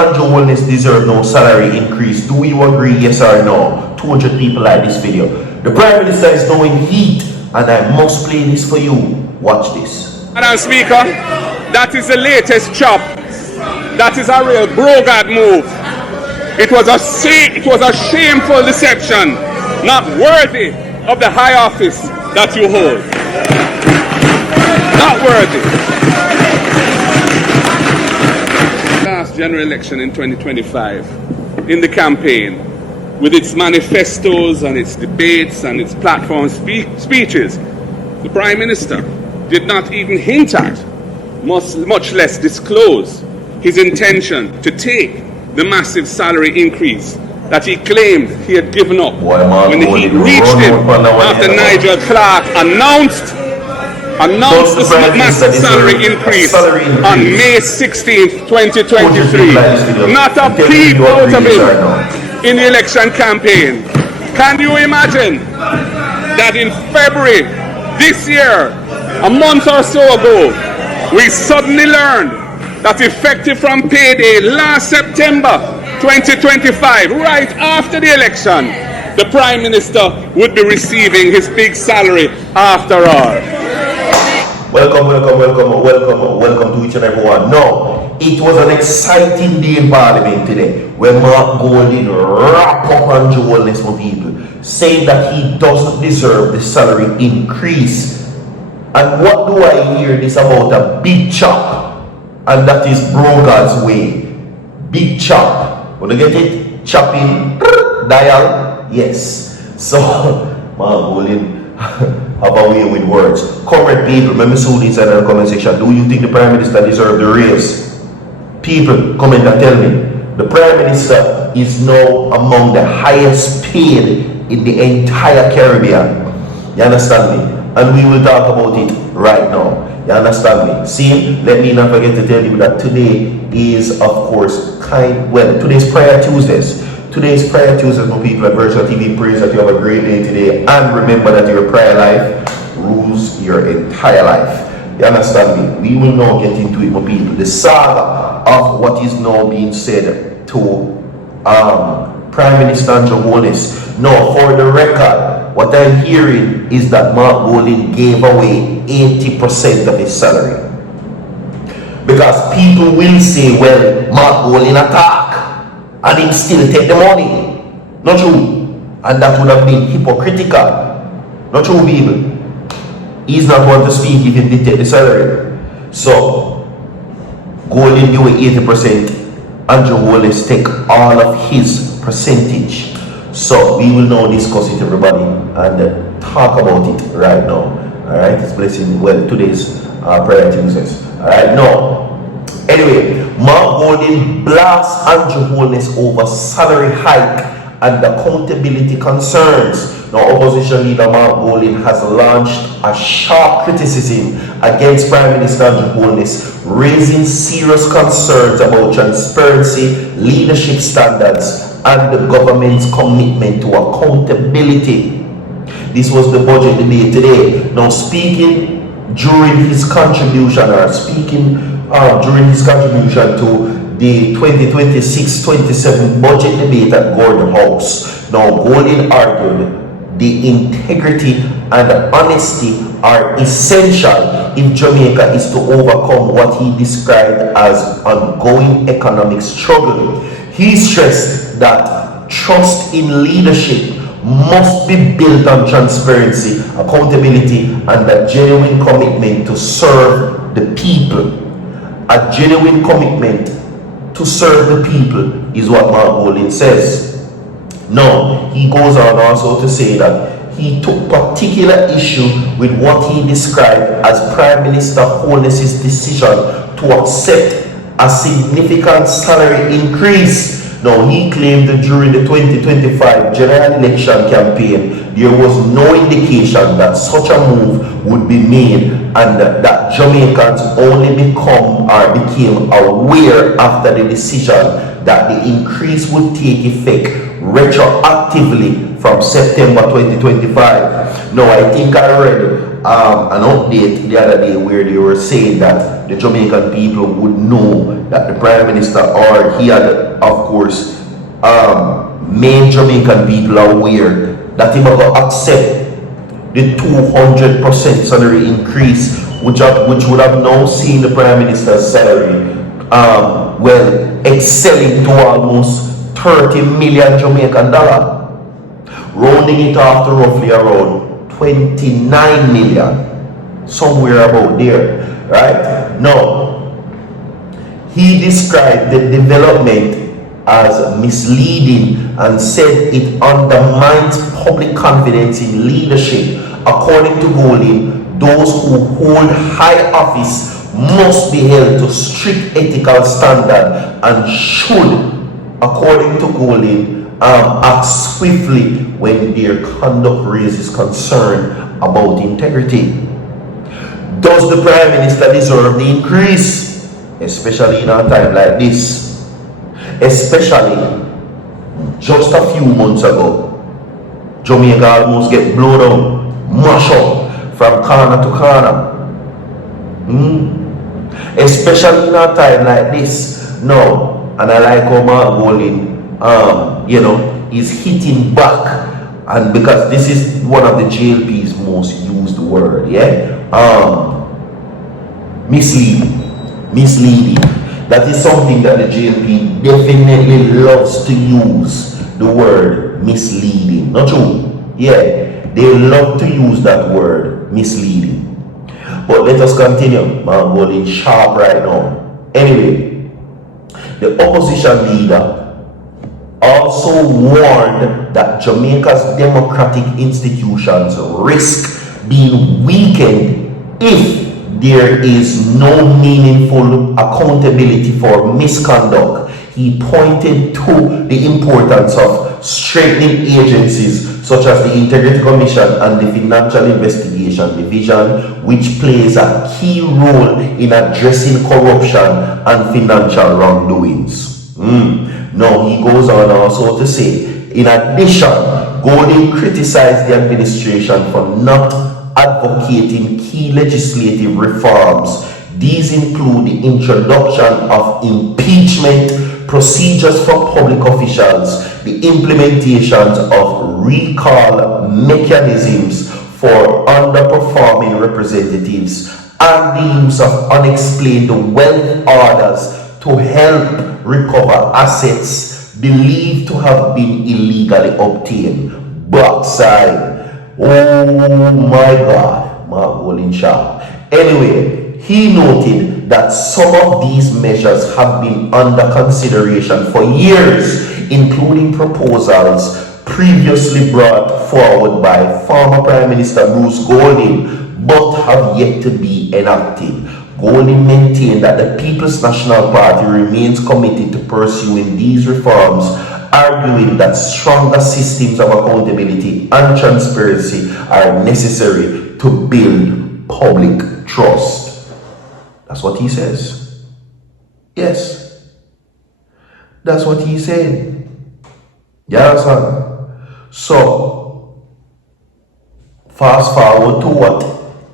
Andrew Holness deserve no salary increase? Do you agree, yes or no? 200 people like this video. The Prime Minister is knowing heat, and I must play this for you. Watch this. Madam Speaker, that is the latest chop. That is a real brogard move. It was a shameful deception, not worthy of the high office that you hold. Not worthy. Last general election in 2025, in the campaign, with its manifestos and its debates and its platform speeches, the Prime Minister did not even hint at, much less disclose, his intention to take the massive salary increase that he claimed he had given up when the heat reached him after Nigel Clark announced the massive salary increase on May 16th, 2023. Not a peep out of him in the election campaign. Can you imagine that in February this year, a month or so ago, we suddenly learned that effective from payday last September 2025, right after the election, the Prime Minister would be receiving his big salary after all. Welcome to each and every one. No, it was an exciting day in Parliament today where Mark Golding wrapped up Andrew Holness for people, saying that he doesn't deserve the salary increase. And what do I hear this about? A big chop, and that is Brogad's way. Big chop. Wanna get it? Chopping, dial, yes. So, Mark Golding have a way with words. Comrade people, let me soon inside the comment section. Do you think the Prime Minister deserves the raise? People, comment and tell me. The Prime Minister is now among the highest paid in the entire Caribbean. You understand me? And we will talk about it right now. You understand me? See, let me not forget to tell you that today is, of course, today's Prayer Tuesdays. Today's Prayer Tuesdays, my people at Virtual TV. Praise that you have a great day today. And remember that your prayer life rules your entire life. You understand me? We will now get into it, my people. The saga of what is now being said to Prime Minister Andrew Holness. Now, for the record, what I'm hearing is that Mark Golding gave away 80% of his salary. Because people will say, well, Mark Golding attack and him still take the money. Not true. And that would have been hypocritical. Not true, people. He's not one to speak if he did take the salary. So, Golding give away 80%. Andrew Holness take all of his percentage. So we will now discuss it, everybody, and talk about it right now. Alright, it's blessing. Well, today's Prayer Tuesdays. Alright, now. Anyway, Mark Golding blasts Andrew Holness over salary hike and accountability concerns. Now, opposition leader Mark Golding has launched a sharp criticism against Prime Minister Andrew Holness, raising serious concerns about transparency, leadership standards, and the government's commitment to accountability. This was the budget debate today. Now, speaking during his contribution to the 2026-27 budget debate at Gordon House. Now, Golding argued the integrity and honesty are essential if Jamaica is to overcome what he described as ongoing economic struggle. He stressed that trust in leadership must be built on transparency, accountability, and a genuine commitment to serve the people. A genuine commitment to serve the people is what Mark Golding says. Now, he goes on also to say that he took particular issue with what he described as Prime Minister Holness's decision to accept a significant salary increase. Now, he claimed that during the 2025 general election campaign, there was no indication that such a move would be made, and that Jamaicans only became aware after the decision that the increase would take effect retroactively from September 2025. Now, I think I read an update the other day where they were saying that the Jamaican people would know that the Prime Minister, or he had, of course, made Jamaican people aware that he will accept the 200% salary increase, which would have now seen the Prime Minister's salary excelling to almost 30 million Jamaican dollar, rounding it off to roughly around 29 million, somewhere about there, right? Now, he described the development as misleading and said it undermines public confidence in leadership. According to Golding, those who hold high office must be held to strict ethical standard and should, according to Golding, act swiftly when their conduct raises concern about integrity. Does the Prime Minister deserve the increase, especially in a time like this? Especially just a few months ago, Jamaica almost get blown down, mash up from corner to corner. Especially in a time like this. No, and I like how Mark Golding, is hitting back, and because this is one of the JLP's most used word, misleading. That is something that the JLP definitely loves to use, the word misleading. Not true? Yeah, they love to use that word, misleading. But let us continue. I'm going sharp right now. Anyway, the opposition leader also warned that Jamaica's democratic institutions risk being weakened if there is no meaningful accountability for misconduct. He pointed to the importance of strengthening agencies such as the Integrity Commission and the Financial Investigation Division, which plays a key role in addressing corruption and financial wrongdoings. Now, he goes on also to say, in addition, Golding criticized the administration for not advocating key legislative reforms. These include the introduction of impeachment procedures for public officials, the implementation of recall mechanisms for underperforming representatives, and the use of unexplained wealth orders to help recover assets believed to have been illegally obtained. Backside. Oh my God, Mark Golding sharp. Anyway, he noted that some of these measures have been under consideration for years, including proposals previously brought forward by former Prime Minister Bruce Golding, but have yet to be enacted. Golding maintained that the People's National Party remains committed to pursuing these reforms, arguing that stronger systems of accountability and transparency are necessary to build public trust. That's what he says. Yes. That's what he said. You understand? So, fast forward to what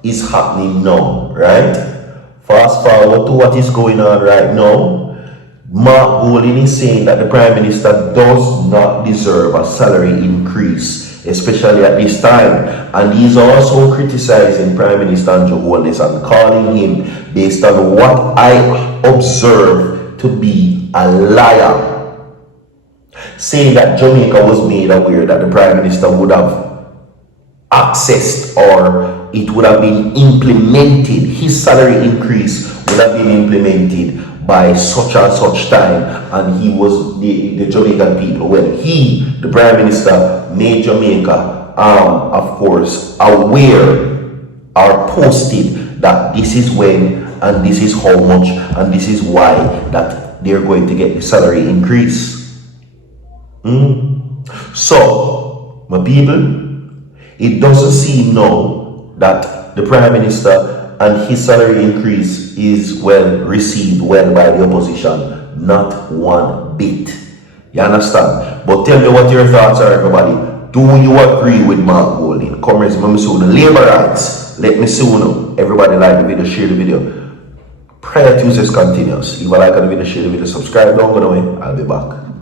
is happening now, right? Fast forward to what is going on right now. Mark Golding is saying that the Prime Minister does not deserve a salary increase, especially at this time. And he's also criticizing Prime Minister Holness and calling him, based on what I observe, to be a liar. Saying that Jamaica was made aware that the Prime Minister would have accessed, or it would have been implemented, his salary increase would have been implemented by such and such time, and he was the Jamaican people. When he, the Prime Minister, made Jamaica, of course, aware or posted that this is when and this is how much and this is why that they're going to get the salary increase. So, my people, it doesn't seem now that the Prime Minister and his salary increase is well received well by the opposition. Not one bit. You understand? But tell me what your thoughts are, everybody. Do you agree with Mark Golding? Comrades, let me see the labor rights. Let me see you. Everybody like the video, share the video. Prior to this continues. If you like the video, share the video, subscribe. Don't go away. I'll be back.